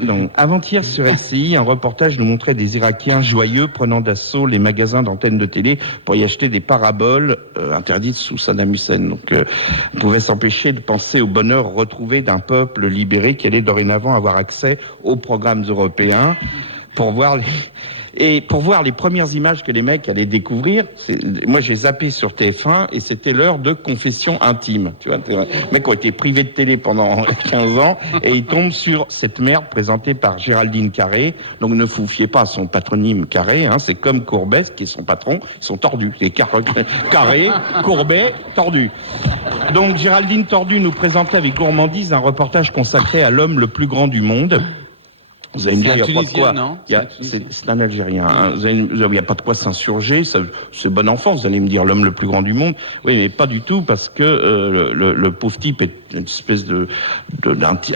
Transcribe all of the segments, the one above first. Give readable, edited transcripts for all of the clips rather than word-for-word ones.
Donc, avant-hier sur LCI, un reportage nous montrait des Irakiens joyeux prenant d'assaut les magasins d'antennes de télé pour y acheter des paraboles interdites sous Saddam Hussein. Donc, on pouvait s'empêcher de penser au bonheur retrouvé d'un peuple libéré qui allait dorénavant avoir accès aux programmes européens pour voir les premières images que les mecs allaient découvrir. Moi, j'ai zappé sur TF1 et c'était l'heure de confession intime. Tu vois, les mecs ont été privés de télé pendant 15 ans et ils tombent sur cette merde présentée par Géraldine Carré. Donc, ne vous fiez pas à son patronyme Carré. Hein, c'est comme Courbet, qui est son patron. Ils sont tordus. Les Carré, Courbet, tordus. Donc, Géraldine Tordu nous présentait avec gourmandise un reportage consacré à l'homme le plus grand du monde. Vous allez me dire, il n'y a pas de quoi. C'est un Algérien. Hein. Il n'y a pas de quoi s'insurger. C'est bon enfant. Vous allez me dire l'homme le plus grand du monde. Oui, mais pas du tout, parce que le pauvre type est une espèce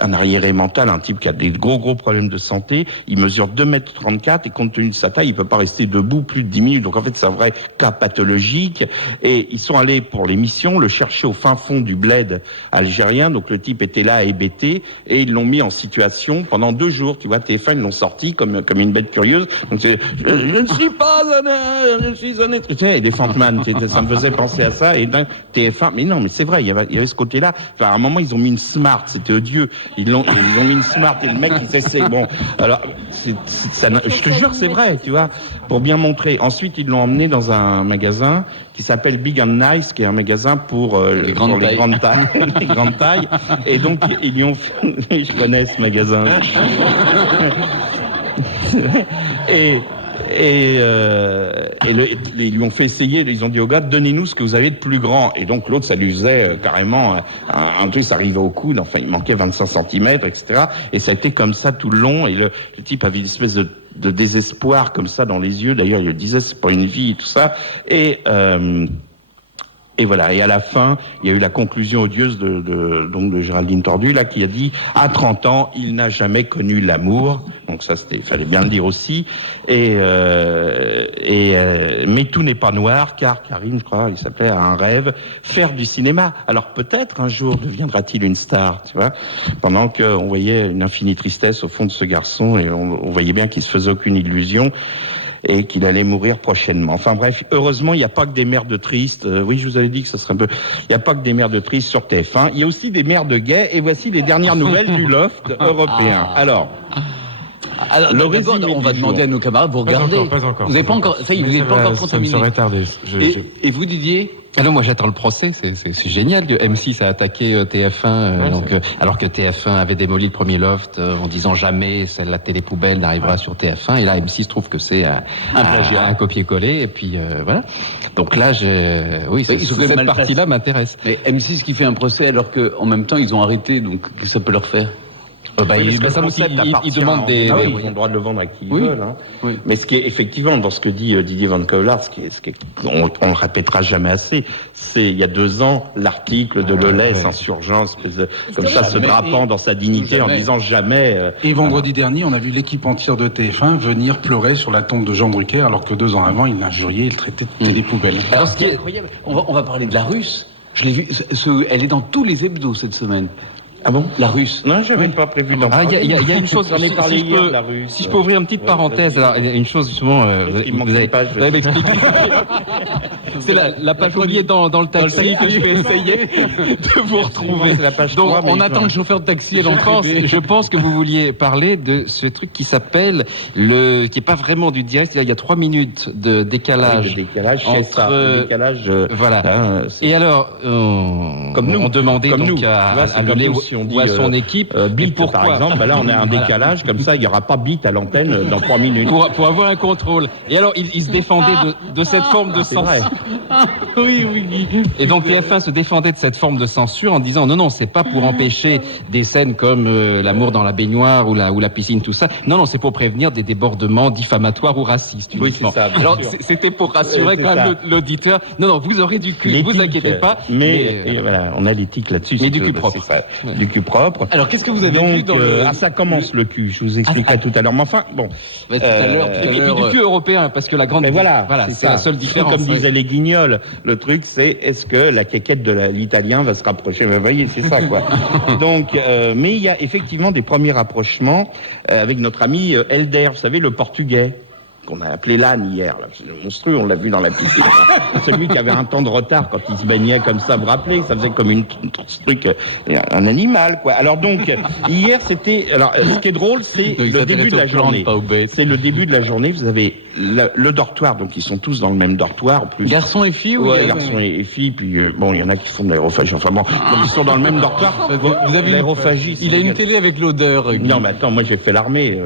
un arriéré mental, un type qui a des gros problèmes de santé. Il mesure 2,34 m et compte tenu de sa taille, il peut pas rester debout plus de 10 minutes. Donc en fait, c'est un vrai cas pathologique. Et ils sont allés pour l'émission le chercher au fin fond du bled algérien. Donc le type était là, hébété, et ils l'ont mis en situation pendant 2 jours. Tu vois, TF1, ils l'ont sorti comme une bête curieuse. Donc je ne suis pas je suis un être. Tu sais, Elephant Man, ça me faisait penser à ça. Et d'un TF1, mais non, mais c'est vrai, il y avait ce côté-là. Enfin, à un moment, ils ont mis une Smart, c'était odieux. Ils ont mis une Smart et le mec, il s'essaie. Bon, alors, je te jure, c'est vrai, tu vois, pour bien montrer. Ensuite, ils l'ont emmené dans un magasin qui s'appelle Big and Nice, qui est un magasin pour les grandes tailles. Les grandes tailles. Et donc, ils lui ont fait... Je connais ce magasin. Ils lui ont fait essayer, ils ont dit au gars, donnez-nous ce que vous avez de plus grand. Et donc l'autre, ça lui faisait carrément un truc, ça arrivait au coude, enfin il manquait 25 cm, etc. Et ça a été comme ça tout le long, et le type avait une espèce de désespoir comme ça dans les yeux. D'ailleurs, il le disait, c'est pas une vie, tout ça. Et voilà. Et à la fin, il y a eu la conclusion odieuse de Géraldine Tordu, là, qui a dit, à 30 ans, il n'a jamais connu l'amour. Donc ça, fallait bien le dire aussi. Mais tout n'est pas noir, car Karim, je crois, il s'appelait, a un rêve, faire du cinéma. Alors peut-être un jour deviendra-t-il une star, tu vois. Pendant qu'on voyait une infinie tristesse au fond de ce garçon, et on voyait bien qu'il se faisait aucune illusion, et qu'il allait mourir prochainement. Enfin bref, heureusement, il n'y a pas que des merdes tristes. Oui, je vous avais dit que ça serait un peu... Il n'y a pas que des merdes tristes sur TF1. Il y a aussi des merdes gays, et voici les dernières nouvelles du loft européen. Alors, on va demander à nos camarades, vous regardez. Pas encore. Vous n'avez pas encore... Ça y est, vous n'êtes pas encore contaminé. Ça me serait tardé. Et vous, Didier ? Alors moi j'attends le procès, c'est génial que M6 a attaqué TF1 alors que TF1 avait démoli le premier loft en disant jamais la télé poubelle n'arrivera sur TF1, et là M6 trouve que c'est un copier-coller, et puis voilà. Donc là cette partie-là m'intéresse. Mais M6 qui fait un procès alors qu'en même temps ils ont arrêté, donc qu'est-ce que ça peut leur faire? Ils demandent des... ils ont le droit de le vendre à qui ils veulent. Hein. Oui. Mais ce qui est effectivement, dans ce que dit Didier Van Keular, on le répétera jamais assez, c'est il y a 2 ans, l'article de Lelès Insurgence, comme ça, se drapant dans sa dignité en disant jamais... Et vendredi dernier, on a vu l'équipe entière de TF1 venir pleurer sur la tombe de Jean Drucker, alors que 2 ans avant, il l'injuriait, il traitait de télé-poubelle. Alors ce qui est incroyable, on va parler de la Russe. Je l'ai vu, elle est dans tous les hebdos cette semaine. Ah bon? La Russe. Non, j'avais pas prévu d'en parler. Il y a une chose, j'en ai parlé hier de la Russe. Si je peux ouvrir une petite parenthèse, alors il y a une chose justement, vous allez m'expliquer. C'est la page reliée dans le taxi que je vais essayer de vous retrouver. C'est la page Donc 3, on attend le chauffeur de taxi. Je pense que vous vouliez parler de ce truc qui s'appelle qui est pas vraiment du direct. Il y a 3 minutes de décalage. De décalage, entre, c'est ça. Le décalage. Voilà. Là, et alors, on demandait donc à Lelé ou à son équipe, pourquoi par exemple, là on a un décalage, comme ça il n'y aura pas bit à l'antenne dans 3 minutes. Pour avoir un contrôle. Et alors il se défendait de cette forme de censure. Oui. Et donc TF1 se défendait de cette forme de censure en disant non, c'est pas pour empêcher des scènes comme l'amour dans la baignoire ou la piscine, tout ça. Non, c'est pour prévenir des débordements diffamatoires ou racistes. Oui, c'est ça. Alors c'était pour rassurer quand même l'auditeur. Non, vous aurez du cul, vous inquiétez pas. Mais voilà, on a l'éthique là-dessus. Mais du cul propre. du cul propre. Alors, qu'est-ce que vous avez vu Donc, dans le... ça commence le cul, je vous expliquerai tout à l'heure. Mais enfin, bon. Bah, tout à l'heure, Et puis du cul européen, parce que la grande... Mais voilà, c'est la seule différence. Comme disaient les Guignols, le truc c'est est-ce que la quéquette de l'italien va se rapprocher? Vous voyez, c'est ça quoi. Donc, mais il y a effectivement des premiers rapprochements avec notre ami Helder, vous savez, le portugais qu'on a appelé l'âne hier, là. C'est monstrueux, on l'a vu dans la piscine. Celui qui avait un temps de retard quand il se baignait comme ça, vous vous rappelez, ça faisait comme un truc, un animal, quoi. Alors donc, hier c'était, alors ce qui est drôle, c'est le début de la journée. C'est le début de la journée, vous avez le dortoir, donc ils sont tous dans le même dortoir, en plus. Garçons et filles ou garçons et filles, puis bon, il y en a qui font de l'aérophagie, enfin bon, donc ils sont dans le même dortoir. Vous avez l'aérophagie. Il a une télé avec l'odeur. Non, mais attends, moi j'ai fait l'armée,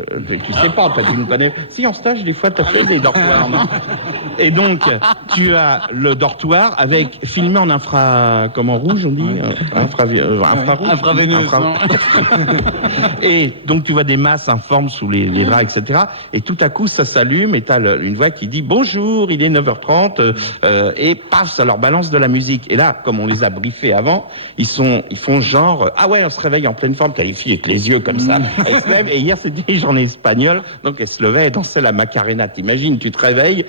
tu sais pas, tu me connais. Si en stage, des fois, t'as fait des dortoirs, non? Et donc, tu as le dortoir avec filmé en rouge, on dit, infrarouge. Infraveineuse. Et donc, tu vois des masses informes sous les draps, etc. Et tout à coup, ça s'allume et t'as une voix qui dit bonjour, il est 9h30, et paf, ça leur balance de la musique. Et là, comme on les a briefés avant, ils font genre, ah ouais, on se réveille en pleine forme, t'as les filles avec les yeux comme ça, elles se lèvent, et hier c'était une journée espagnole, donc elles se levaient et dansaient la Macarena. T'imagines, tu te réveilles,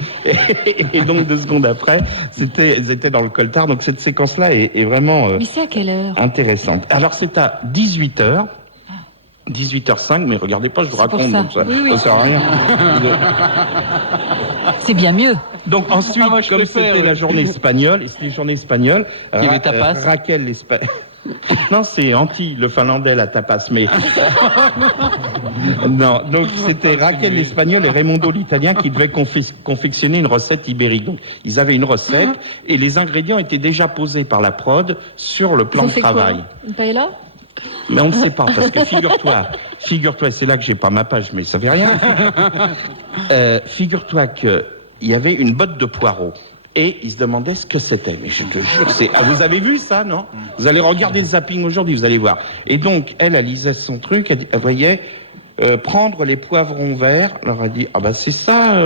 et donc 2 secondes après, elles étaient dans le coltard, donc cette séquence-là est vraiment Mais c'est à quelle heure? intéressante. Alors c'est à 18h. 18h05, mais regardez pas, je vous raconte, ça. donc ça, Oui. ça sert à rien. C'est bien mieux. Donc ensuite, moi, je comme préfère, c'était oui. la journée espagnole, et c'était une journée espagnole, Il y avait tapas. Raquel l'Espagnol. Non, c'est Anti, le finlandais, la tapas, mais... Non, donc c'était Raquel l'Espagnol et Raimondo l'Italien qui devaient confectionner une recette ibérique. Donc ils avaient une recette, et les ingrédients étaient déjà posés par la prod sur le plan Ils ont de fait travail. quoi? Une paella? Mais on ne sait pas, parce que figure-toi, et c'est là que j'ai pas ma page, mais ça fait rien. Figure-toi qu'il y avait une botte de poireaux. Et ils se demandaient ce que c'était. Mais je te jure, vous avez vu ça, non? Vous allez regarder le zapping aujourd'hui, vous allez voir. Et donc, elle lisait son truc, elle voyait prendre les poivrons verts. Alors elle dit, ah bah c'est ça.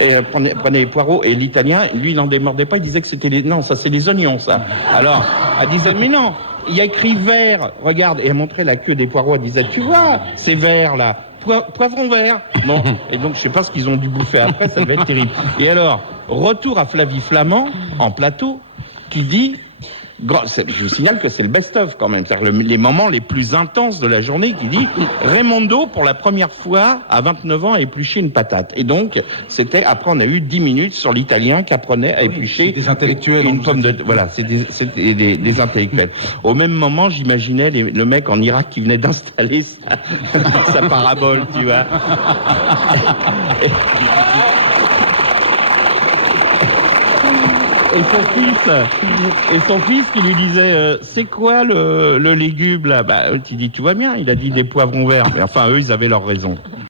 Et prenez les poireaux. Et l'Italien, lui, il n'en démordait pas, il disait que c'était non, ça c'est les oignons, ça. Alors, elle disait, mais non, il y a écrit vert. Regarde, et elle montrait la queue des poireaux, elle disait, tu vois, c'est vert là. Poivron vert. Bon, et donc je sais pas ce qu'ils ont dû bouffer après, ça devait être terrible. Et alors, retour à Flavie Flamand, en plateau, qui dit, je vous signale que c'est le best-of quand même, c'est-à-dire les moments les plus intenses de la journée, qui dit, Raimondo, pour la première fois, à 29 ans, a épluché une patate. Et donc, après on a eu 10 minutes sur l'Italien qui apprenait à éplucher des intellectuels, une pomme de... Voilà, c'était des intellectuels. Au même moment, j'imaginais le mec en Irak qui venait d'installer sa parabole, tu vois. Et son fils qui lui disait c'est quoi le légume là? Bah tu dis tu vois bien, il a dit des poivrons verts. Mais enfin eux ils avaient leur raison.